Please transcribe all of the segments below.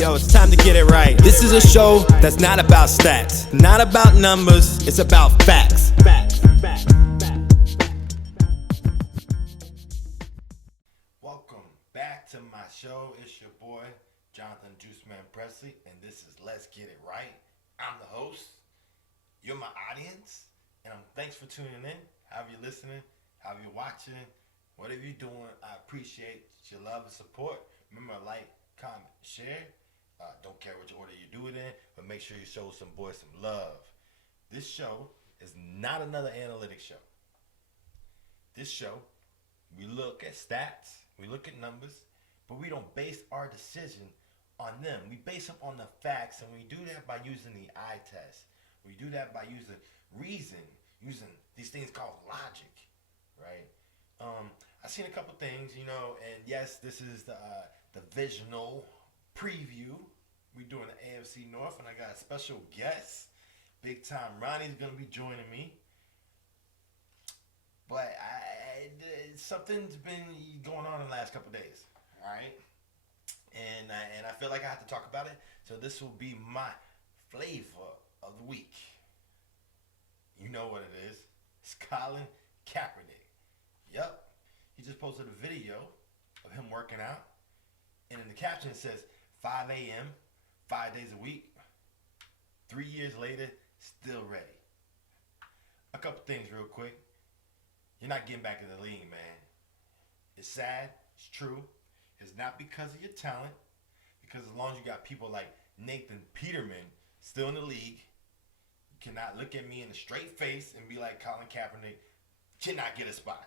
Yo, it's time to get it right. This is a show that's not about stats, not about numbers, it's about facts. Welcome back to my show. It's your boy, Jonathan Juiceman Presley, and this is Let's Get It Right. I'm the host. You're my audience, and thanks for tuning in. However you're listening, however you're watching, whatever you're doing, I appreciate your love and support. Remember, like, comment, share. Don't care which order you do it in, but make sure you show some boys some love. This show is not another analytics show. This show, we look at stats, we look at numbers, but we don't base our decision on them. We base them on the facts, and we do that by using the eye test. We do that by using reason, using these things called logic, right? I've seen a couple things, and yes, this is the divisional preview. We're doing the AFC North, and I got a special guest. Big time Ronnie's going to be joining me. But something's been going on in the last couple days, all right? And I feel like I have to talk about it. So this will be my flavor of the week. You know what it is. It's Colin Kapernick. Yep. He just posted a video of him working out. And in the caption it says, 5 a.m., 5 days a week, 3 years later, still ready. A couple things real quick. You're not getting back in the league, man. It's sad. It's true. It's not because of your talent. Because as long as you got people like Nathan Peterman still in the league, you cannot look at me in the straight face and be like Colin Kaepernick cannot get a spot.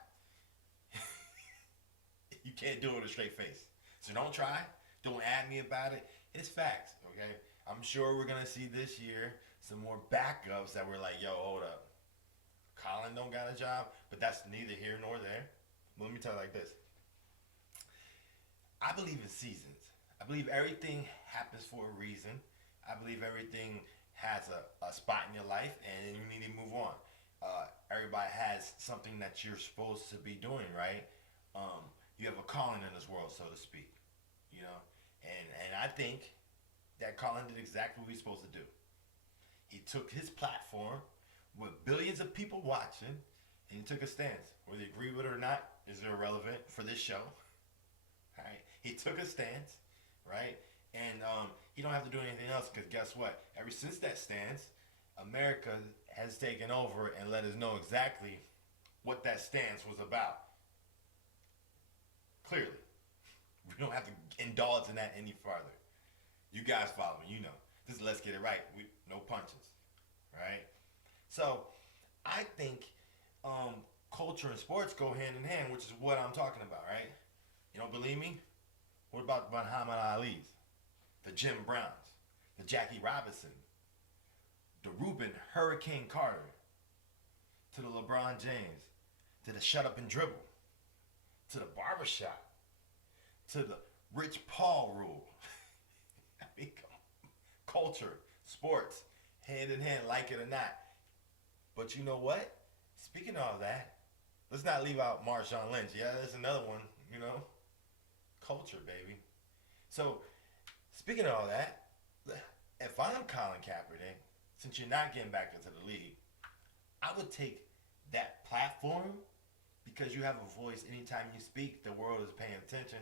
You can't do it with a straight face. So don't try. Don't add me about it. It's facts, okay? I'm sure we're going to see this year some more backups that we're like, yo, hold up. Colin don't got a job, but that's neither here nor there. But let me tell you like this. I believe in seasons. I believe everything happens for a reason. I believe everything has a spot in your life, and you need to move on. Everybody has something that you're supposed to be doing, right? You have a calling in this world, so to speak, and I think that Colin did exactly what he's supposed to do. He took his platform with billions of people watching, and he took a stance. Whether you agree with it or not is irrelevant for this show. All right, he took a stance, right, and he don't have to do anything else, because guess what? Ever since that stance, America has taken over and let us know exactly what that stance was about. Clearly. We don't have to indulge in that any farther. You guys follow me, This is Let's Get It Right. No punches, right? So, I think culture and sports go hand in hand, which is what I'm talking about, right? You don't believe me? What about the Muhammad Ali's, the Jim Browns, the Jackie Robinson, the Reuben Hurricane Carter, to the LeBron James, to the Shut Up and Dribble, to the barbershop, to the Rich Paul rule. I mean, culture, sports, hand in hand, like it or not. But you know what? Speaking of all that, let's not leave out Marshawn Lynch. Yeah, there's another one, Culture, baby. So, speaking of all that, if I'm Colin Kaepernick, since you're not getting back into the league, I would take that platform, because you have a voice. Anytime you speak, the world is paying attention.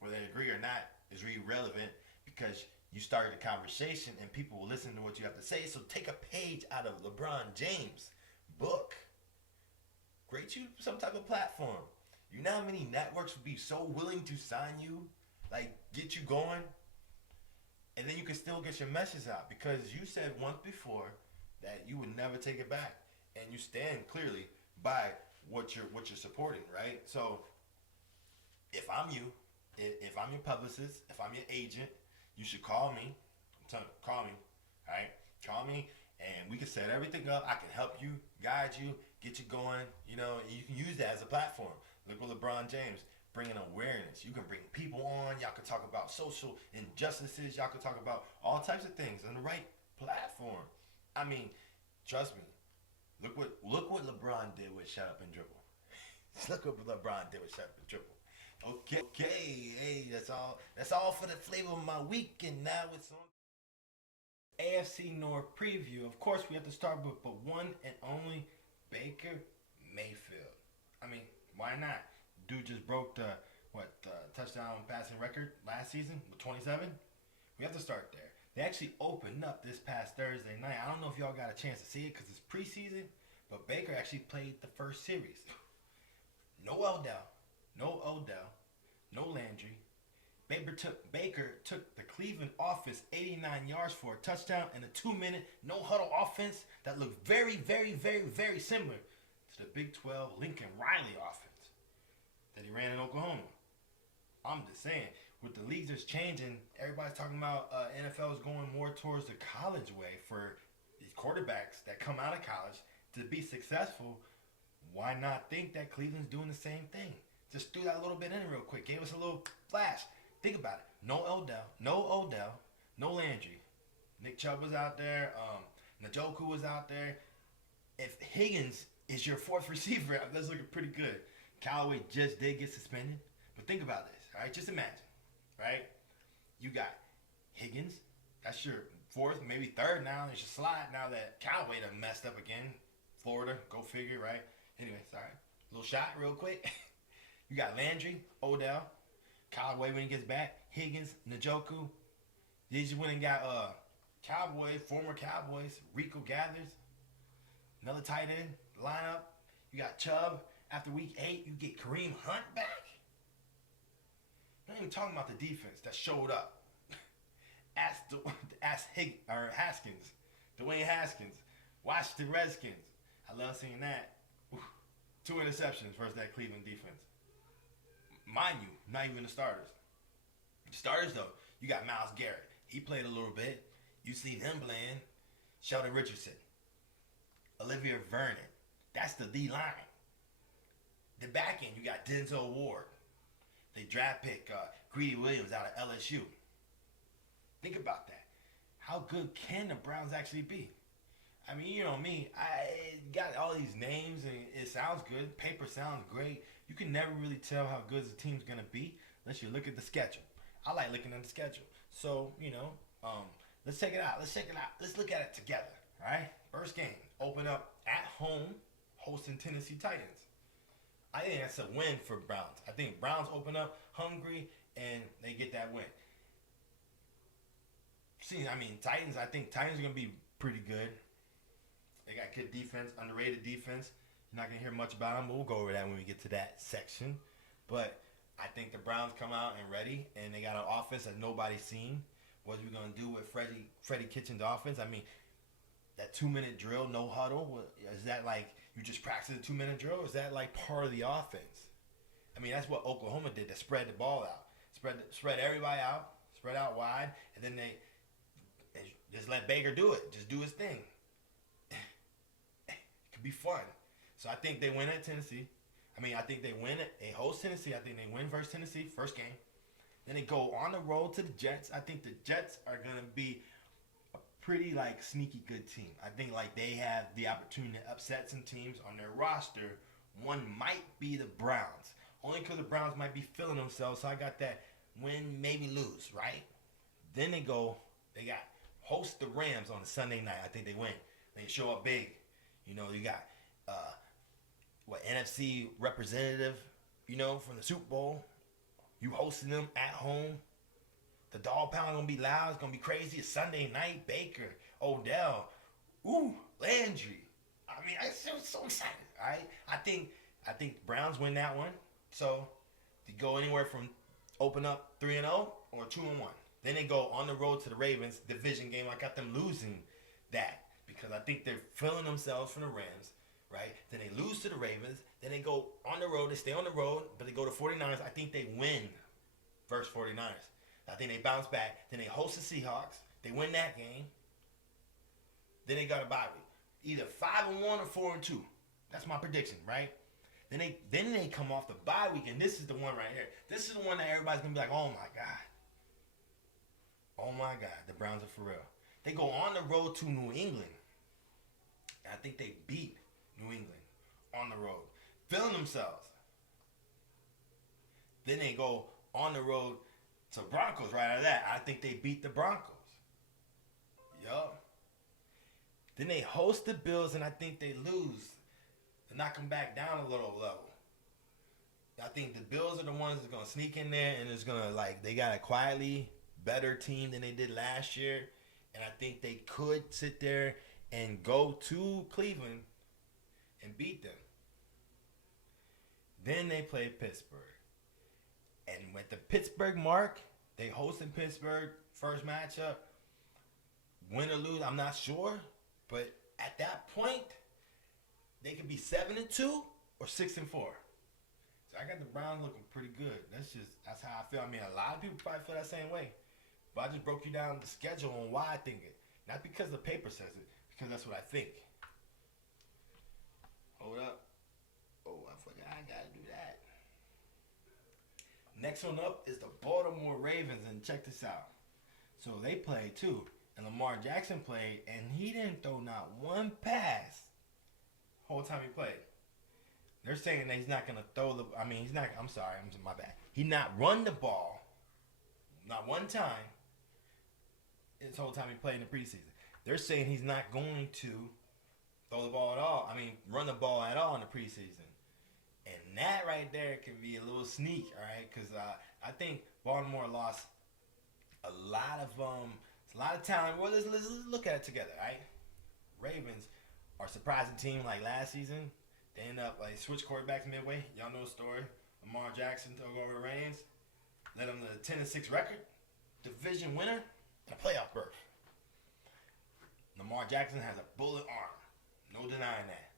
Whether they agree or not is irrelevant, because you started a conversation and people will listen to what you have to say. So take a page out of LeBron James' book. Create you some type of platform. You know how many networks would be so willing to sign you, like get you going, and then you can still get your message out, because you said once before that you would never take it back, and you stand clearly by what you're supporting, right? So if I'm you, if I'm your publicist, if I'm your agent, you should call me. Call me, all right? Call me, and we can set everything up. I can help you, guide you, get you going, and you can use that as a platform. Look with LeBron James, bringing awareness. You can bring people on. Y'all can talk about social injustices. Y'all can talk about all types of things on the right platform. I mean, trust me. Look what LeBron did with Shut Up and Dribble. Look what LeBron did with Shut Up and Dribble. Okay. Hey, that's all. That's all for the flavor of my week, and now it's on AFC North preview. Of course, we have to start with the one and only Baker Mayfield. I mean, why not? Dude just broke the touchdown passing record last season with 27. We have to start there. They actually opened up this past Thursday night. I don't know if y'all got a chance to see it because it's preseason, but Baker actually played the first series. No Odell, no Landry. Baker took the Cleveland offense 89 yards for a touchdown and a 2-minute no huddle offense that looked very, very, very, very similar to the Big 12 Lincoln Riley offense that he ran in Oklahoma. I'm just saying, with the leagues that's changing, everybody's talking about NFL is going more towards the college way for these quarterbacks that come out of college to be successful. Why not think that Cleveland's doing the same thing? Just threw that a little bit in real quick. Gave us a little flash. Think about it. No Odell, no Landry. Nick Chubb was out there. Njoku was out there. If Higgins is your fourth receiver, that's looking pretty good. Callaway just did get suspended. But think about this, all right? Just imagine, right? You got Higgins. That's your fourth, maybe third now. It's your slide now that Callaway done messed up again. Florida, go figure, right? Anyway, sorry. Little shot real quick. You got Landry, Odell, Callaway when he gets back, Higgins, Njoku. Then you went and got former Cowboys, Rico Gathers, another tight end lineup. You got Chubb. After week 8, you get Kareem Hunt back. I'm not even talking about the defense that showed up. Haskins, Dwayne Haskins, Washington Redskins. I love seeing that. 2 interceptions versus that Cleveland defense. Mind you, not even the starters. The starters, though, you got Myles Garrett. He played a little bit. You seen him playing. Sheldon Richardson. Olivia Vernon. That's the D-line. The back end, you got Denzel Ward. They draft pick Greedy Williams out of LSU. Think about that. How good can the Browns actually be? I mean, you know me. I got all these names, and it sounds good. Paper sounds great. You can never really tell how good the team's going to be unless you look at the schedule. I like looking at the schedule. So, let's check it out. Let's look at it together, all right? First game, open up at home, hosting Tennessee Titans. I think that's a win for Browns. I think Browns open up hungry, and they get that win. Titans, I think Titans are going to be pretty good. They got good defense, underrated defense. You're not going to hear much about them, but we'll go over that when we get to that section. But I think the Browns come out and ready, and they got an offense that nobody's seen. What are we going to do with Freddie Kitchens' offense? I mean, that 2-minute drill, no huddle, is that like you just practice a 2-minute drill? Or is that like part of the offense? I mean, that's what Oklahoma did to spread the ball out. Spread everybody out, spread out wide, and then they just let Baker do it. Just do his thing. It could be fun. So I think they win at Tennessee. I think they win it. They host Tennessee. I think they win versus Tennessee, first game. Then they go on the road to the Jets. I think the Jets are going to be a pretty, sneaky good team. I think, they have the opportunity to upset some teams on their roster. One might be the Browns. Only because the Browns might be feeling themselves. So I got that win, maybe lose, right? Then they got host the Rams on a Sunday night. I think they win. They show up big. You got NFC representative, from the Super Bowl. You hosting them at home. The dog pound gonna be loud. It's gonna be crazy. It's Sunday night. Baker, Odell, Landry. I'm so excited. All right, I think Browns win that one. So they go anywhere from open up 3-0 or 2-1. Then they go on the road to the Ravens division game. I got them losing that because I think they're feeling themselves from the Rams. Right? Then they lose to the Ravens. Then they go on the road. They stay on the road, but they go to 49ers. I think they win versus 49ers. I think they bounce back. Then they host the Seahawks. They win that game. Then they got a bye week. Either 5-1 or 4-2. That's my prediction, right? Then they come off the bye week, and this is the one right here. This is the one that everybody's going to be like, oh, my God. Oh, my God. The Browns are for real. They go on the road to New England. And I think they beat New England on the road, feeling themselves. Then they go on the road to Broncos right after that. I think they beat the Broncos. Yup. Then they host the Bills, and I think they lose. To knock them back down a little level. I think the Bills are the ones that's going to sneak in there, and it's going to, like, they got a quietly better team than they did last year. And I think they could sit there and go to Cleveland and beat them. Then they play Pittsburgh. And with the Pittsburgh mark, they host in Pittsburgh, first matchup. Win or lose, I'm not sure. But at that point, they could be 7-2 or 6-4. So I got the Browns looking pretty good. That's how I feel. I mean, a lot of people probably feel that same way. But I just broke you down the schedule on why I think it. Not because the paper says it, because that's what I think. Hold up. Oh, I forgot I gotta do that. Next one up is the Baltimore Ravens, and check this out. So they played too, and Lamar Jackson played, and he didn't throw not one pass whole time he played. They're saying that he's not gonna throw the. I mean, he's not. I'm sorry, my bad. He not run the ball, not one time. This whole time he played in the preseason. They're saying he's not going to throw the ball at all. I mean, run the ball at all in the preseason. And that right there can be a little sneak, all right? Because I think Baltimore lost a lot of talent. Well, let's look at it together, all right? Ravens are a surprising team like last season. They end up like switch quarterbacks midway. Y'all know the story. Lamar Jackson took over the reins, led them to a 10-6 record, division winner, and a playoff berth. Lamar Jackson has a bullet arm. No denying that.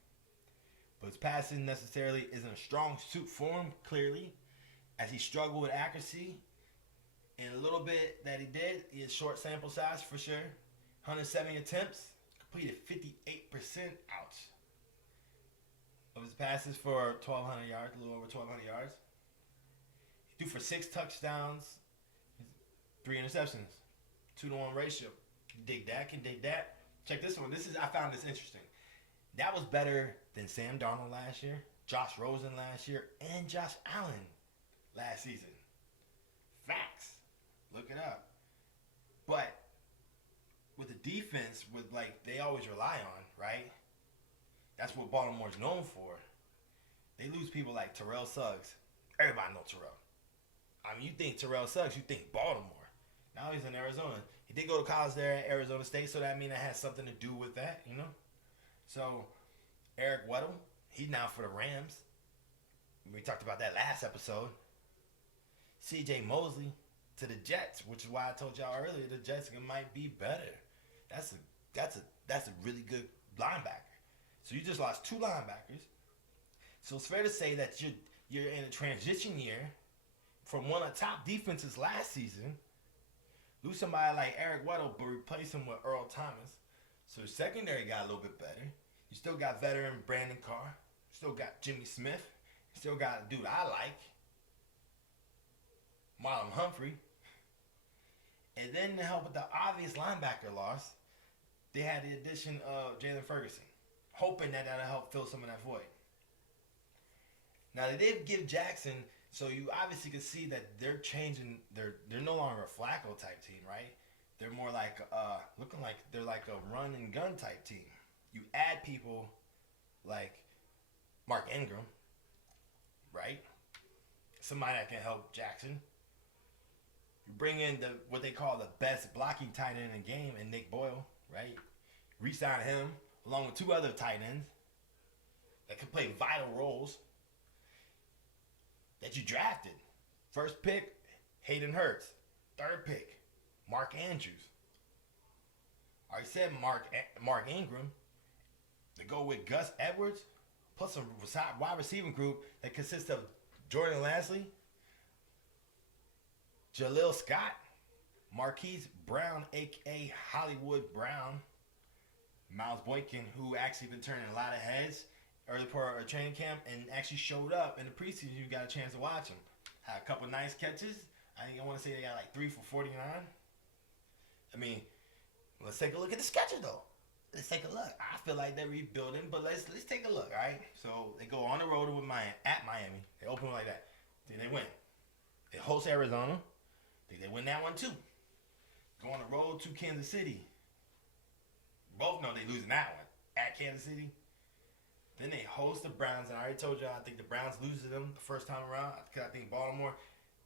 But his passing necessarily isn't a strong suit for him, clearly, as he struggled with accuracy. And a little bit that he did, he has short sample size for sure. 170 attempts, completed 58%. Ouch. Of his passes for 1,200 yards, a little over 1,200 yards. He threw for 6 touchdowns, 3 interceptions, 2-to-1 ratio. Dig that, can dig that. Check this one. I found this interesting. That was better than Sam Darnold last year, Josh Rosen last year, and Josh Allen last season. Facts. Look it up. But with the defense, they always rely on, right? That's what Baltimore's known for. They lose people like Terrell Suggs. Everybody knows Terrell. I mean, you think Terrell Suggs, you think Baltimore. Now he's in Arizona. He did go to college there at Arizona State, so that means it has something to do with that, you know? So, Eric Weddle, he's now for the Rams. We talked about that last episode. C.J. Mosley to the Jets, which is why I told y'all earlier the Jets might be better. That's a really good linebacker. So you just lost 2 linebackers. So it's fair to say that you're in a transition year from one of the top defenses last season. Lose somebody like Eric Weddle, but replace him with Earl Thomas. So your secondary got a little bit better. You still got veteran Brandon Carr. Still got Jimmy Smith. You still got a dude I like, Marlon Humphrey. And then to help with the obvious linebacker loss, they had the addition of Jalen Ferguson, hoping that that'll help fill some of that void. Now they did give Jackson, so you obviously can see that they're changing. They're no longer a Flacco type team, right? They're more like looking like they're like a run and gun type team. You add people like Mark Ingram, right? Somebody that can help Jackson. You bring in what they call the best blocking tight end in the game, and Nick Boyle, right? Re-sign him along with 2 other tight ends that can play vital roles that you drafted. First pick, Hayden Hurst. Third pick, Mark Andrews. I already said Mark Ingram. To go with Gus Edwards, plus a wide receiving group that consists of Jordan Lasley, Jaleel Scott, Marquise Brown, a.k.a. Hollywood Brown, Miles Boykin, who actually been turning a lot of heads early part of training camp and actually showed up in the preseason. You got a chance to watch him. Had a couple nice catches. I want to say they got like 3 for 49. I mean, let's take a look at the schedule though. Let's take a look. I feel like they're rebuilding, but let's take a look, all right? So they go on the road with at Miami. They open like that. Then they win. They host Arizona. They win that one too. Go on the road to Kansas City. Both know they losing that one at Kansas City. Then they host the Browns, and I already told you I think the Browns lose to them the first time around. Because I think Baltimore,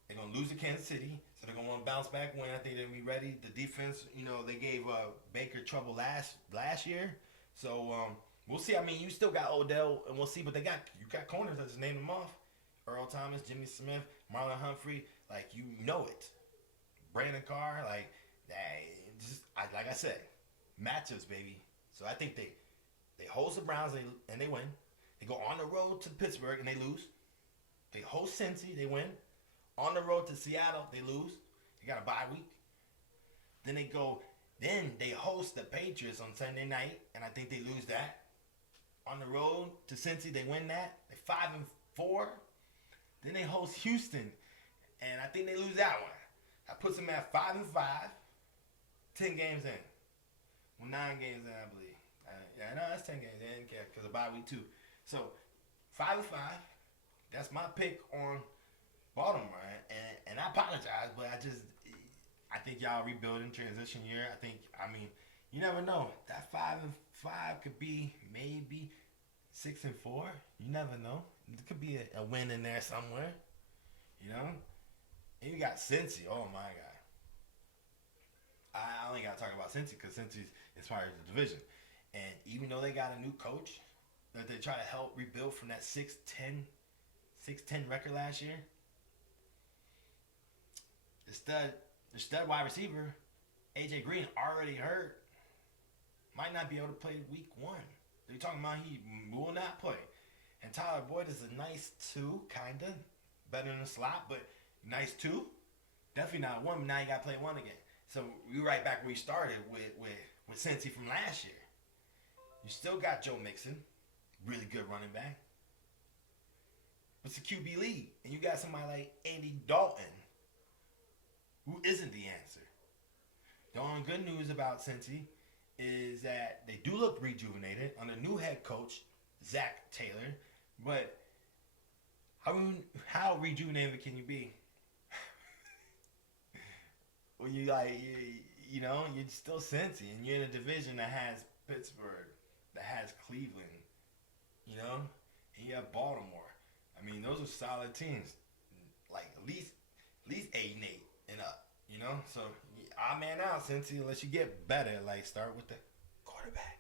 they're gonna lose to Kansas City, so they're gonna want to bounce back. When I think they'll be ready. The defense, they gave Baker trouble last year, so we'll see. I mean, you still got Odell, and we'll see. But you got corners. I just named them off: Earl Thomas, Jimmy Smith, Marlon Humphrey. Like you know it. Brandon Carr, like I said, matchups, baby. So I think they host the Browns and they win. They go on the road to Pittsburgh and they lose. They host Cincy, they win. On the road to Seattle, they lose. They got a bye week. Then they host the Patriots on Sunday night, and I think they lose that. On the road to Cincy, they win that. They're 5-4. Then they host Houston, and I think they lose that one. That puts them at 5-5. 10 games in. Well, 9 games in, I believe. That's 10 games. They didn't care because of bye week 2. So, 5-5. That's my pick on Baltimore. And I apologize, but I think y'all rebuilding transition year. You never know. That 5-5 could be maybe 6-4. You never know. There could be a win in there somewhere. And you got Cincy. Oh my God. I only got to talk about Cincy because Cincy's inspired the division. And even though they got a new coach that they try to help rebuild from that 6-10 record last year, the stud wide receiver, AJ Green, already hurt. Might not be able to play week 1. They're talking about he will not play. And Tyler Boyd is a nice 2, kind of. Better than a slot, but nice 2. Definitely not 1, but now you got to play 1 again. So we right back where we started with Cincy from last year. You still got Joe Mixon, really good running back. But it's a QB league. And you got somebody like Andy Dalton, who isn't the answer. The only good news about Cincy is that they do look rejuvenated under new head coach, Zach Taylor. But how rejuvenated can you be? When you're still Cincy, and you're in a division that has Pittsburgh, that has Cleveland, and you have Baltimore. I mean, those are solid teams, like at least 8-8 and up, So I man out, Cincy, unless you get better, like start with the quarterback.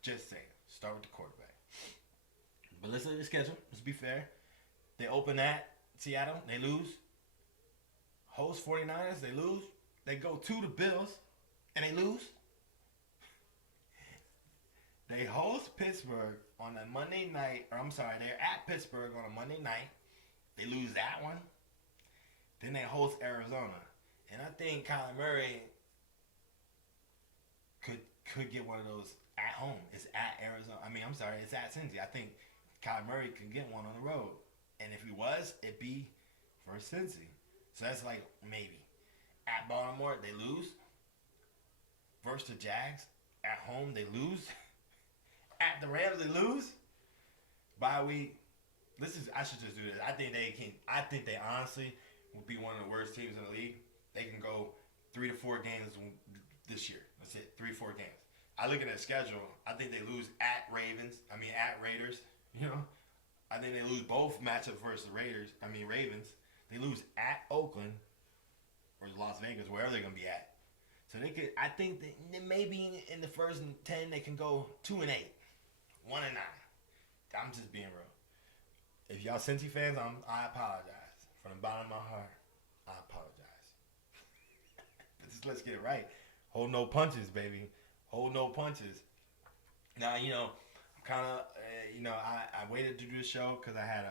Just saying, start with the quarterback. But let's look at the schedule. Let's be fair. They open at Seattle, they lose. Host 49ers, they lose. They go to the Bills, and they lose. They host Pittsburgh on a Monday night. They're at Pittsburgh on a Monday night. They lose that one. Then they host Arizona. And I think Colin Murray could get one of those at home. It's at Arizona. It's at Cincy. I think Colin Murray could get one on the road. And if he was, it'd be for Cincy. So that's like maybe. At Baltimore, they lose. Versus the Jags, at home, they lose. At the Rams, they lose. Bye week. I should just do this. I think they honestly will be one of the worst teams in the league. They can go 3 to 4 games this year. That's it. 3-4 games. I look at their schedule. I think they lose at Raiders. I think they lose both matchups versus the Ravens. They lose at Oakland or Las Vegas, wherever they're gonna be at. So they could. I think that maybe in the first 10 they can go 2-8, 1-9. I'm just being real. If y'all Cincy fans, I apologize from the bottom of my heart. I apologize. Let's get it right. Hold no punches, baby. Hold no punches. Now I'm kind of I waited to do the show because I had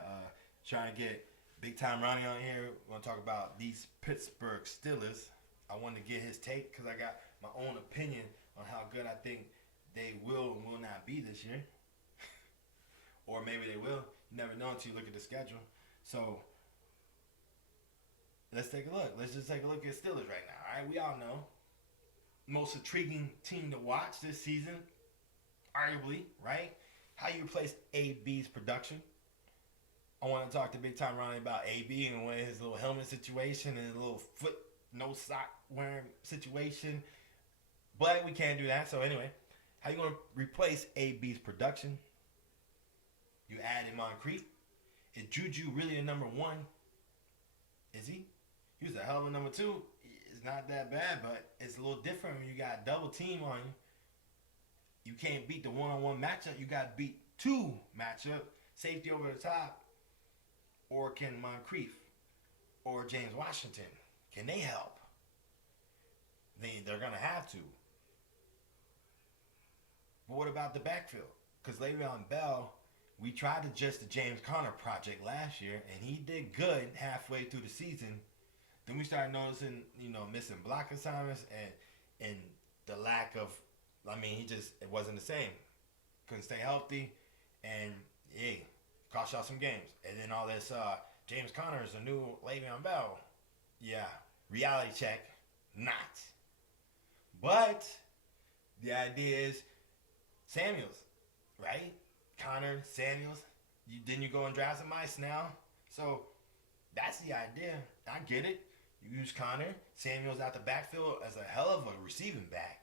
trying to get Big Time Ronnie on here. We're going to talk about these Pittsburgh Steelers. I wanted to get his take because I got my own opinion on how good I think they will and will not be this year. Or maybe they will. You never know until you look at the schedule. So, let's take a look. Let's just take a look at Steelers right now. All right, we all know. Most intriguing team to watch this season, arguably, right? How you replace AB's production. I want to talk to Big Time Ronnie about AB and what his little helmet situation and his little foot no sock wearing situation. But we can't do that. So anyway, how you gonna replace AB's production? You added Moncrief. Is Juju really a number one? Is he? He was a hell of a number two. It's not that bad, but it's a little different when you got a double team on you. You can't beat the one-on-one matchup. You got to beat two matchup. Safety over the top. Or can Moncrief or James Washington, can they help? They're going to have to. But what about the backfield? Because Le'Veon Bell, we tried to just the James Conner project last year, and he did good halfway through the season. Then we started noticing, missing block assignments and the lack of, it wasn't the same. Couldn't stay healthy, and cost y'all some games. And then all this, James Conner is a new Le'Veon Bell. Yeah, reality check, not. But the idea is Samuels, right? Conner, Samuels. Then you go and draft some ice now. So that's the idea. I get it. You use Conner, Samuels out the backfield as a hell of a receiving back.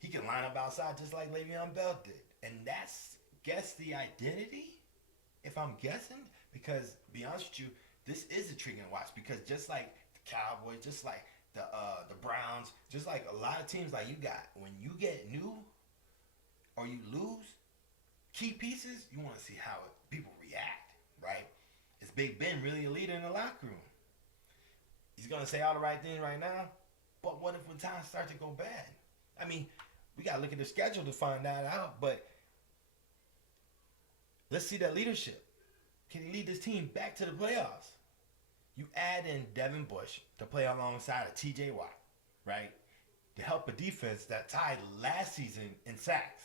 He can line up outside just like Le'Veon Bell did. And that's, guess, the identity, if I'm guessing. Because, to be honest with you, this is intriguing to watch. Because just like the Cowboys, just like the Browns, just like a lot of teams like you got, when you get new or you lose key pieces, you want to see how people react, right? Is Big Ben really a leader in the locker room? He's going to say all the right things right now, but what if when times start to go bad? I mean, we got to look at the schedule to find that out, but let's see that leadership. Can he lead this team back to the playoffs? You add in Devin Bush to play alongside of TJ Watt, right? To help a defense that tied last season in sacks.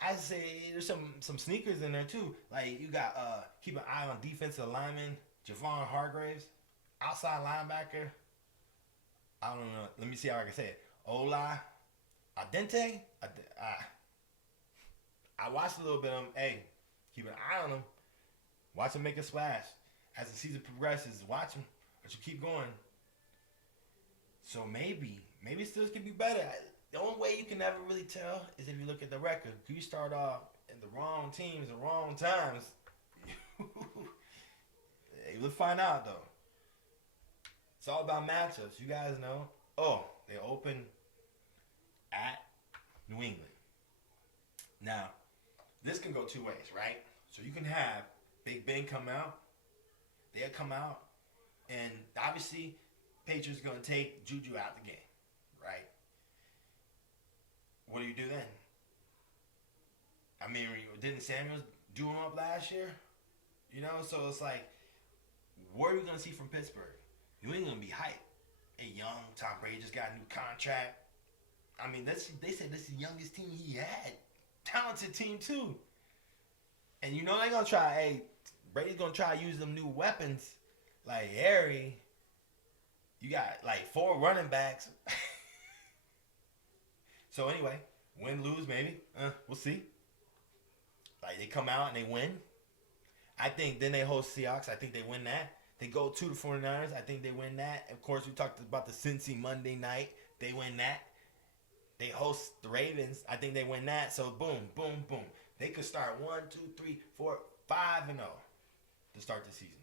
I'd say there's some sneakers in there too. Like you got keep an eye on defensive lineman Javon Hargraves, outside linebacker. I don't know. Let me see how I can say it. Ola Adente. I watched a little bit of him. Hey, keep an eye on him. Watch him make a splash. As the season progresses, watch him. But you keep going. So maybe still can be better. The only way you can never really tell is if you look at the record. You start off in the wrong teams, the wrong times. We'll find out, though. It's all about matchups. You guys know. Oh, they open at New England. Now, this can go two ways, right? So you can have Big Ben come out. They'll come out. And obviously, Patriots going to take Juju out the game, right? What do you do then? I mean, didn't Samuels do him up last year? So it's like, what are we going to see from Pittsburgh? New England going to be hyped. Hey, young, Tom Brady just got a new contract. I mean, they said this is the youngest team he had. Talented team, too. And they're going to try, hey, Brady's going to try to use them new weapons. Like, Harry, you got, like, 4 running backs. So, anyway, win, lose, maybe. We'll see. Like, they come out and they win. I think then they host Seahawks. I think they win that. They go to the 49ers. I think they win that. Of course, we talked about the Cincy Monday night. They win that. They host the Ravens. I think they win that. So, boom, boom, boom. They could start 1, 2, 3, 4, 5-0 to start the season.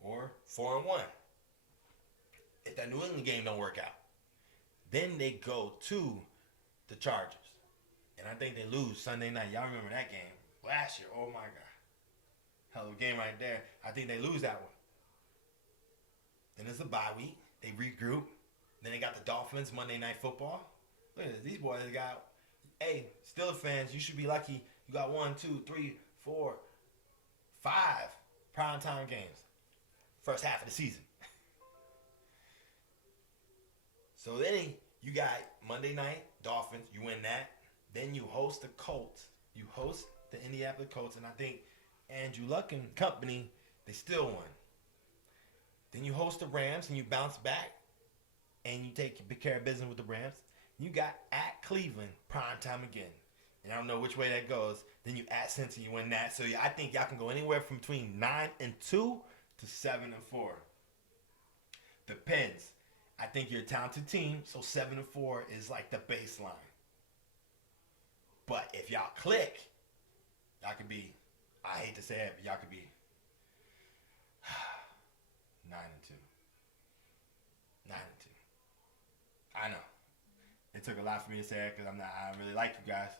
Or 4-1. If that New England game don't work out. Then they go to the Chargers. And I think they lose Sunday night. Y'all remember that game last year. Oh, my God. Hell of a game right there. I think they lose that one. Then it's a bye week. They regroup. Then they got the Dolphins Monday Night Football. Look at this. These boys got, hey, Steelers fans, you should be lucky. You got 1, 2, 3, 4, 5 primetime games. First half of the season. So then you got Monday night, Dolphins. You win that. Then you host the Colts. You host the Indianapolis Colts. And I think Andrew Luck and company, they still won. Then you host the Rams and you bounce back. And you take care of business with the Rams. You got at Cleveland, prime time again. and I don't know which way that goes. Then you add Cincy, you win that. So I think y'all can go anywhere from between 9-2 to 7-4. Depends. I think you're a talented team, so 7-4 is like the baseline. But if y'all click, y'all could be, I hate to say it, but y'all could be 9-2. 9-2. I know. It took a lot for me to say it because I really like you guys.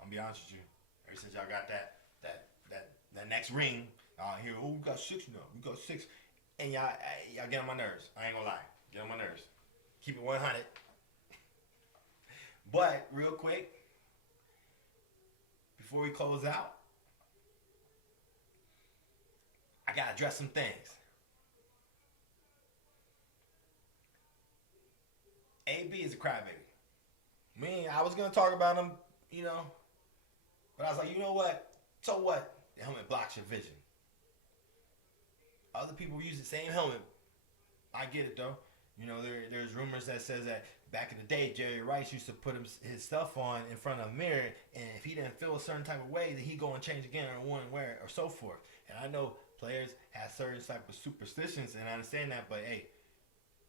I'm gonna be honest with you. Ever since y'all got that next ring, here, oh, we got 6 now. We got 6. And y'all get on my nerves. I ain't gonna lie. Get on my nerves. Keep it 100. But, real quick, before we close out, I gotta address some things. AB is a crybaby. I was gonna talk about him, but I was like, you know what? So what? The helmet blocks your vision. Other people use the same helmet. I get it though. There's rumors that says that back in the day, Jerry Rice used to put his stuff on in front of a mirror, and if he didn't feel a certain type of way, then he'd go and change again or wouldn't wear it or so forth. And I know players have certain type of superstitions, and I understand that, but hey,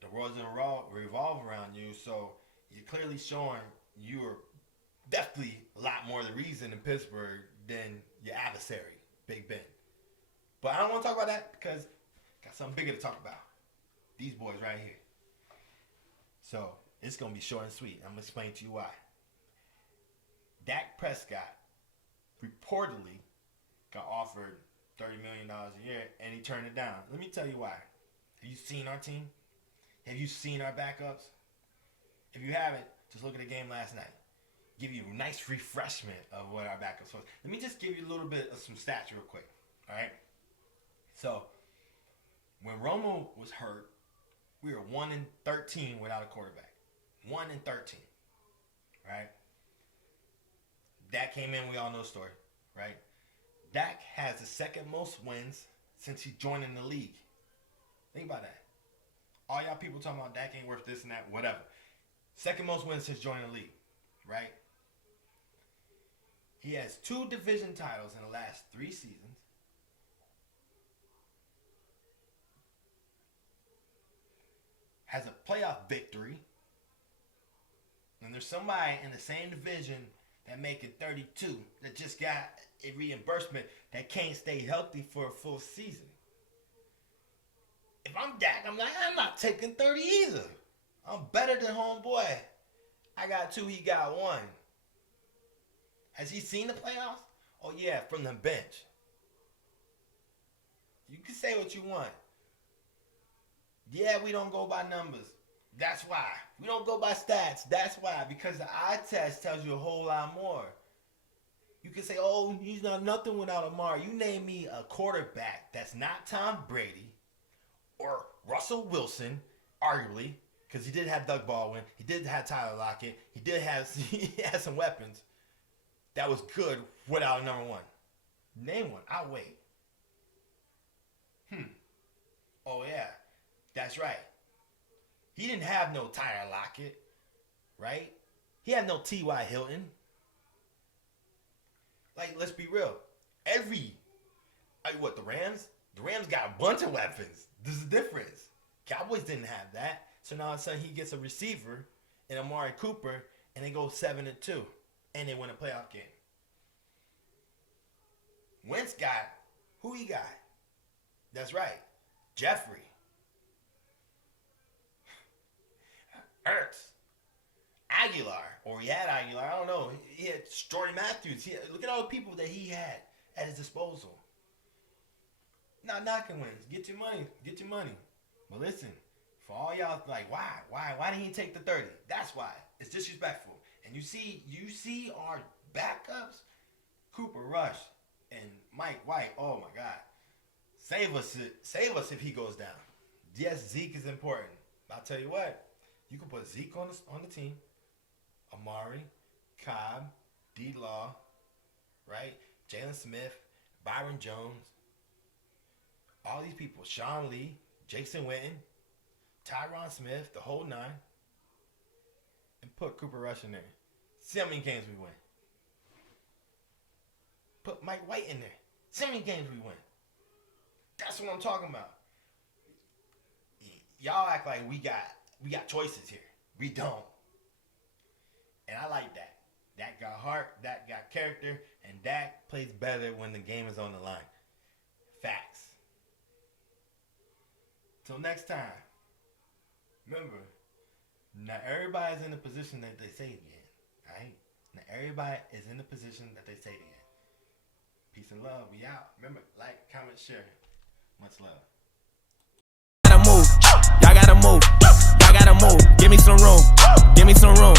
the world doesn't revolve around you, so you're clearly showing you are definitely a lot more the reason in Pittsburgh than your adversary, Big Ben. But I don't want to talk about that because I got something bigger to talk about. These boys right here. So it's going to be short and sweet. I'm going to explain to you why. Dak Prescott reportedly got offered $30 million a year and he turned it down. Let me tell you why. Have you seen our team? Have you seen our backups? If you haven't, just look at the game last night. Give you a nice refreshment of what our backups was. Let me just give you a little bit of some stats real quick. All right? So, when Romo was hurt, we were 1-13 without a quarterback. 1-13. Right? Dak came in, we all know the story. Right? Dak has the second most wins since he joined in the league. Think about that. All y'all people talking about Dak ain't worth this and that, whatever. Second most wins since joining the league. Right? He has 2 division titles in the last 3 seasons. Has a playoff victory. And there's somebody in the same division that making 32 that just got a reimbursement that can't stay healthy for a full season. If I'm Dak, I'm like, I'm not taking 30 either. I'm better than homeboy. I got 2, he got 1. Has he seen the playoffs? Oh yeah, from the bench. You can say what you want. Yeah, we don't go by numbers. That's why. We don't go by stats. That's why. Because the eye test tells you a whole lot more. You can say, oh, he's not nothing without Amari. You name me a quarterback that's not Tom Brady or Russell Wilson, arguably, because he did have Doug Baldwin. He did have Tyler Lockett. He had some weapons that was good without a number 1. Name one. I'll wait. Oh, yeah. That's right. He didn't have no Tyler Lockett, right? He had no T.Y. Hilton. Like, let's be real. The Rams? The Rams got a bunch of weapons. There's a difference. Cowboys didn't have that. So now all of a sudden he gets a receiver in Amari Cooper and they go 7-2. And they win a playoff game. Wentz got, who he got? That's right. Jeffrey. Ertz. Aguilar. Or he had Aguilar. I don't know. He had Jordan Matthews. Look at all the people that he had at his disposal. Not knocking wins. Get your money. Get your money. But listen, for all y'all like, why didn't he take the 30? That's why. It's disrespectful. And you see our backups, Cooper Rush and Mike White. Oh my God. Save us if he goes down. Yes, Zeke is important. I'll tell you what. You can put Zeke on the team. Amari, Cobb, D-Law, right? Jalen Smith, Byron Jones. All these people. Sean Lee, Jason Witten, Tyron Smith, the whole 9. And put Cooper Rush in there. See how many games we win. Put Mike White in there. See how many games we win. That's what I'm talking about. Y'all act like we got choices here. We don't. And I like that. Dak got heart, Dak got character, and Dak plays better when the game is on the line. Facts. Till next time, remember, not everybody's in the position that they say they're in, right? Not everybody is in the position that they say they're in. Peace and love. We out. Remember, like, comment, share. Much love. Gotta move. Y'all gotta move. Y'all gotta move. Give me some room. Give me some room.